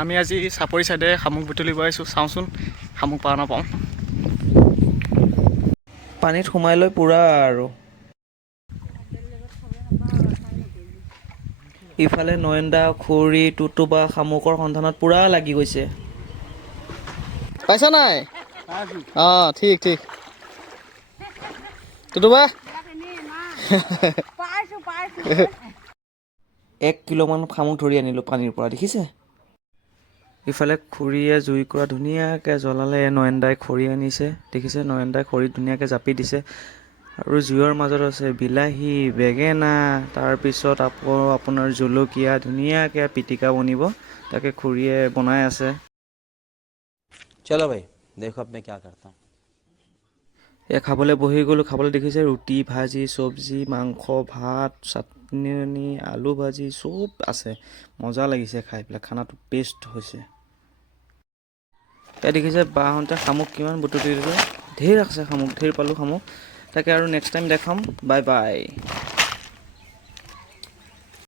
আমি আজি চাপৰি চাইডে শামুক বুটলিব আহিছোঁ, চাওঁচোন শামুক পাওঁ নাপাওঁ। পানীত সোমাই লৈ পুৰা আৰু ইফালে নয়নদা, খুৰী, টুটুবা শামুকৰ সন্ধানত পুৰা লাগি গৈছে। পাইছা নাই? অঁ ঠিক ঠিক। টুটুবা 1 কিলোমান শামুক ধৰি আনিলোঁ পানীৰ পৰা, দেখিছে? ইফালে খুৰীয়ে জুইকুৰা ধুনীয়াকৈ জ্বলালে, নয়নদাই খৰি আনিছে, দেখিছে? নয়নদাই খৰিত ধুনীয়াকৈ জাপি দিছে আৰু জুইৰ মাজত আছে বিলাহী, বেঙেনা, তাৰপিছত আকৌ আপোনাৰ জলকীয়া, ধুনীয়াকৈ পিটিকা বনিব, তাকে খুৰীয়ে বনাই আছে। চলো ভাই দেখো अब मैं क्या करता हूँ। খাবলৈ বহি গ'লোঁ। খাবলৈ দেখিছে ৰুটি, ভাজি, চব্জি, মাংস, ভাত, চাটনি, আলু ভাজি চব আছে। মজা লাগিছে খাই পেলাই, খানাটো বেষ্ট হৈছে। এয়া দেখিছে বাহঁতে শামুক কিমান বুটলি দিলে, ঢেৰ আছে শামুক, ঢেৰ পালোঁ শামুক। তাকে আৰু নেক্সট টাইম দেখাম। Bye bye.